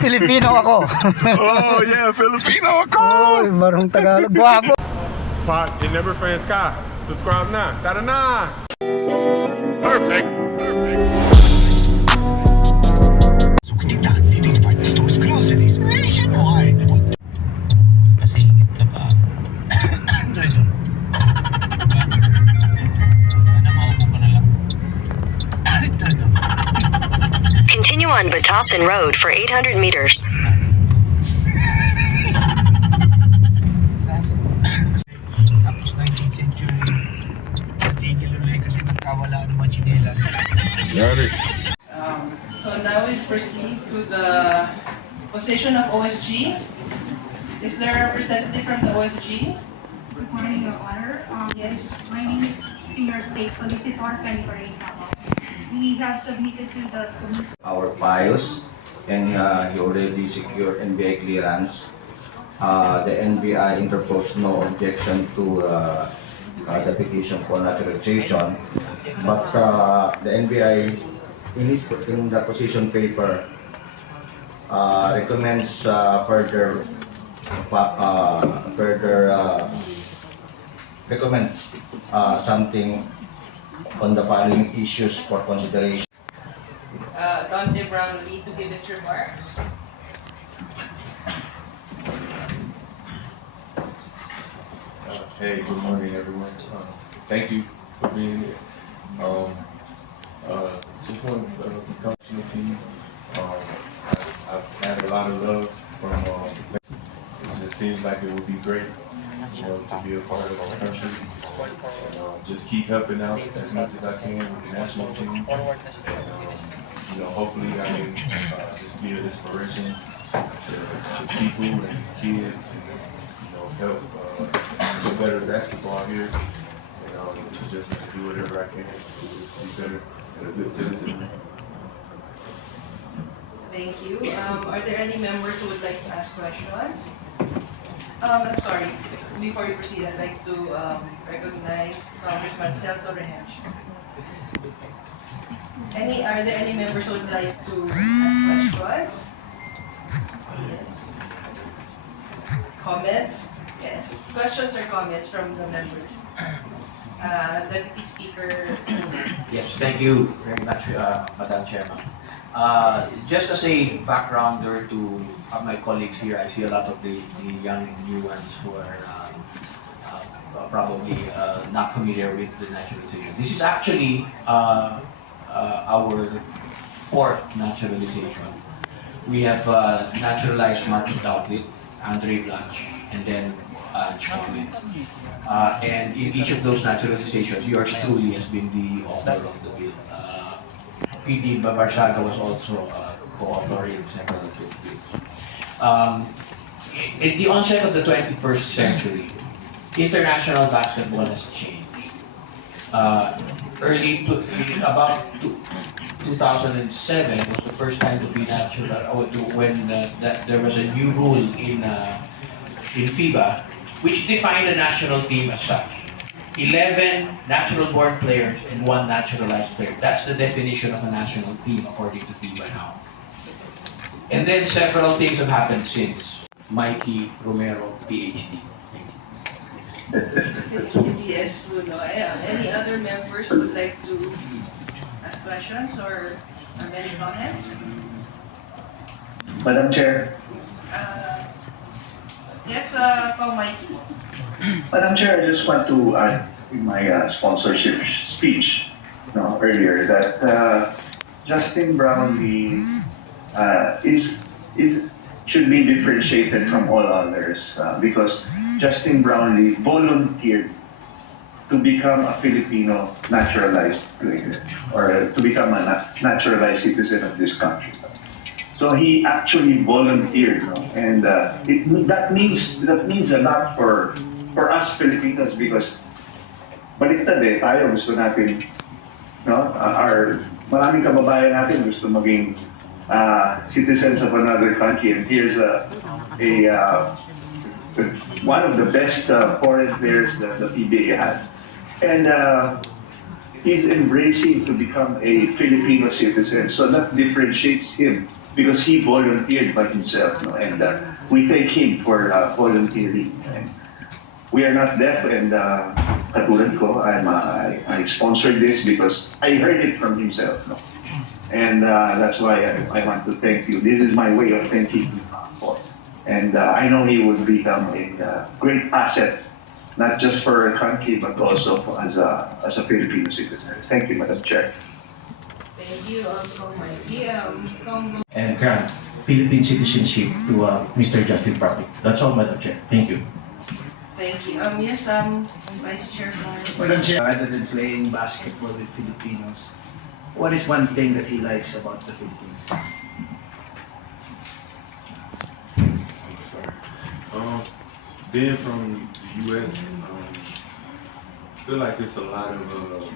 Pilipino ako. Oh yeah, Filipino ako! Oy, marong Tagalog. Guwapo. Pod, your never friends Kai. Subscribe now. Tada na! Perfect. Groceries nationwide. Kasi higit ka pa. Sana maupo ka na lang. Continue on Batasan Road for 800 meters. Tapos 19th century, natigil ulit kasi nagkawala ng mga chinelas. Got it. So now we proceed to the position of OSG. Is there a representative from the OSG? Good morning, Your Honor. Yes. My name is Senior State Solicitor Penny Pareda. We have submitted to the committee. Our files, and he already secured NBI clearance. The NBI interposed no objection to the application for naturalization, but the NBI in the position paper recommends recommends something on the following issues for consideration. Dr. Brownlee to give his remarks. Hey, good morning, everyone. Thank you for being here. Just want to come to the team. I've had a lot of love from. It just seems like it would be great, to be a part of our country. And, just keep helping out as much as I can with the national team. And, hopefully I can just be an inspiration to people and kids, and help to better basketball here. To just do whatever I can to be better, a good citizen. Thank you. Are there any members who would like to ask questions? I'm sorry. Before you proceed, I'd like to recognize Congressman Celso Rehens. Are there any members who would like to ask questions? Yes. Comments? Yes. Questions or comments from the members? Deputy Speaker. Yes, thank you very much, Madam Chairman. Just as a backgrounder to my colleagues here, I see a lot of the young new ones who are probably not familiar with the naturalization. This is actually our fourth naturalization. We have naturalized Martin Dalvit, Andre Blanche, and then Chapman. And in each of those naturalizations, yours truly has been the author of the bill. PD Babarsaga was also co-author in several of those bills. At the onset of the 21st century, international basketball has changed. About 2007 was the first time to be when there was a new rule in FIBA, which defined the national team as such. 11 natural-born players and 1 naturalized player. That's the definition of a national team according to FIBA now. And then several things have happened since. Mikey Romero, PhD. Yes, Bruno. Any other members who would like to ask questions or any comments? Madam Chair. Yes, Mikey. Madam Chair, I just want to add in my sponsorship speech earlier that Justin Brownlee should be differentiated from all others because Justin Brownlee volunteered to become a Filipino naturalized player or to become a naturalized citizen of this country. So he actually volunteered, and that means a lot for us Filipinos because baliktad tayo gusto natin, maraming kababayan natin gusto maging citizens of another country, and here's one of the best foreign players that the PBA had, and he's embracing to become a Filipino citizen, so that differentiates him because he volunteered by himself, no? And we thank him for volunteering. And we are not deaf, and katulad ko, I sponsored this because I heard it from himself, no? And that's why I want to thank you. This is my way of thanking you for. And I know he will become a great asset, not just for our country, but also as a Filipino citizen. Thank you, Madam Chair. Thank you, Mikey. And grant Philippine citizenship to Mr. Justin Brownlee. That's all, Madam Chair. Thank you. Thank you. Yes, Vice Chair Flores. Madam Chair, rather than playing basketball with Filipinos, what is one thing that he likes about the Philippines? Being from the U.S., I feel like it's a lot of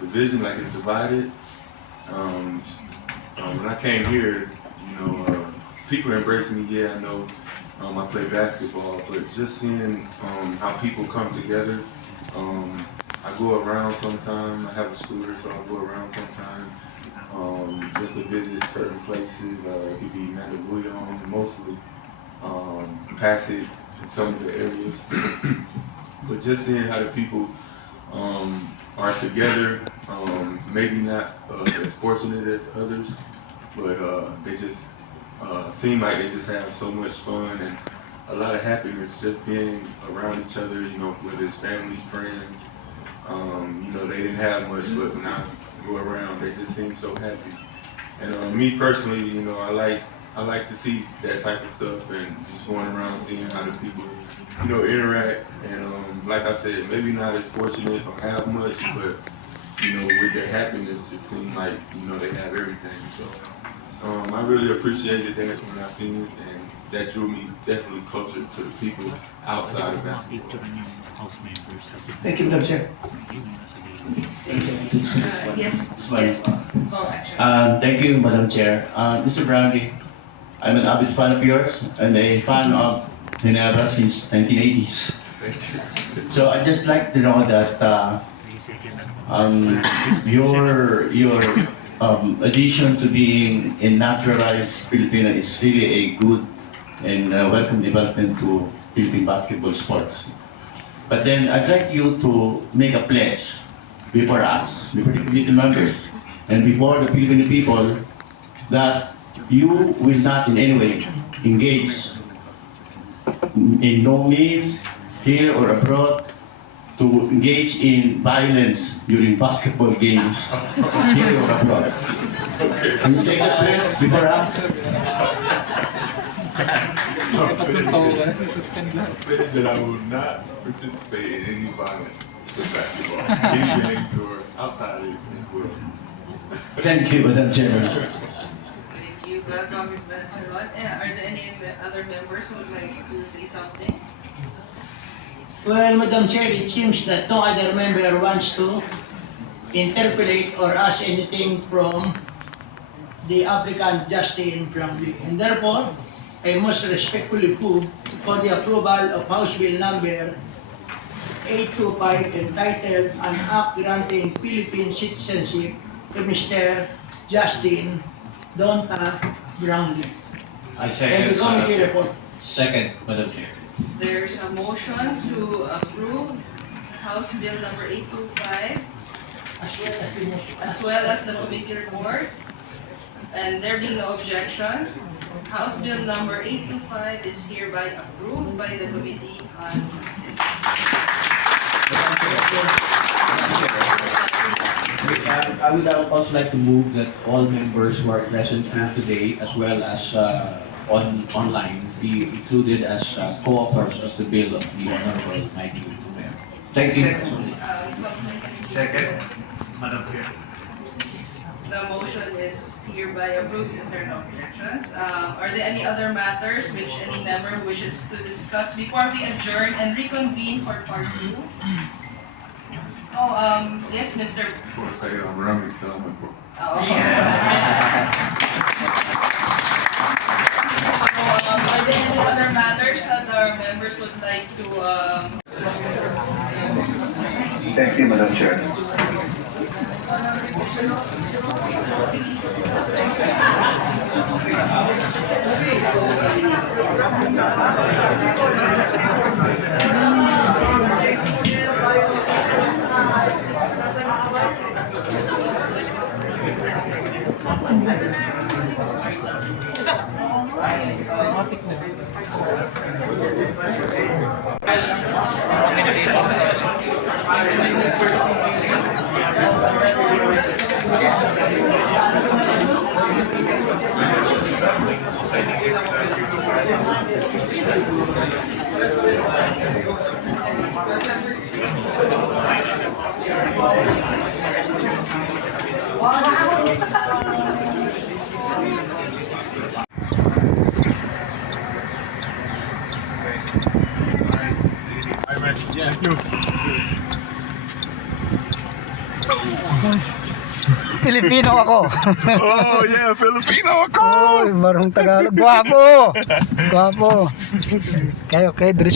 division, like it's divided. When I came here, people embrace me. Yeah, I know I play basketball, but just seeing how people come together. I go around sometime. I have a scooter, so I go around sometime just to visit certain places. It could be Mandaluyong, mostly Passage in some of the areas. But just seeing how the people are together, maybe not as fortunate as others, but they just seem like they just have so much fun and a lot of happiness just being around each other, whether it's family, friends. They didn't have much, but when I go around, they just seem so happy. And me personally, I like to see that type of stuff and just going around seeing how the people, interact. And like I said, maybe not as fortunate or have much, but with their happiness, it seems like they have everything. So I really appreciated that when I seen it, and that drew me definitely closer to the people outside of basketball. Thank you, Madam Chair. Yes. Call action. Thank you, Madam Chair. Mr. Brownlee, I'm an avid fan of yours and a fan of Ginebra since 1980s. So I'd just like to know that your addition to being a naturalized Filipino is really a good and welcome development to Philippine basketball sports. But then I'd like you to make a pledge before us, before the committee members, and before the Filipino people that you will not in any way engage in no means here or abroad to engage in violence during basketball games here or abroad. Can you take a pledge before us? That I will not participate in any violence with basketball, any games or outside of it as well. Thank you, Madam Chairman. Thank you, Congressman Charlotte. Are there any other members who would like to say something? Well, Madam Chair, it seems that no other member wants to interpolate or ask anything from the applicant Justin Brownlee. And therefore, I must respectfully move for the approval of House Bill number 825 entitled An Act Granting Philippine Citizenship to Mr. Justin Donta Brownlee. I And the committee report. Second, Madam Chair. There's a motion to approve House Bill number 825 as well as the committee report. And there being no objections, House Bill number 825 is hereby approved by the Committee on Justice. I would also like to move that all members who are present here today, as well as online, be included as co-authors of the bill of the Honorable Mikey. Thank you. Second. Madam Chair. The motion is hereby approved since there are no objections. Are there any other matters which any member wishes to discuss before we adjourn and reconvene for part 2? Oh, yes, Mr. For a second, I'm running, so I'm gonna Oh, okay. Are there any other matters that our members would like to Thank you, Madam Chair. Thank you. Pilipino ako. Oh yeah, Filipino ako! Oy, marunong Tagalog. Gwapo! Gwapo. Okay, okay, diretso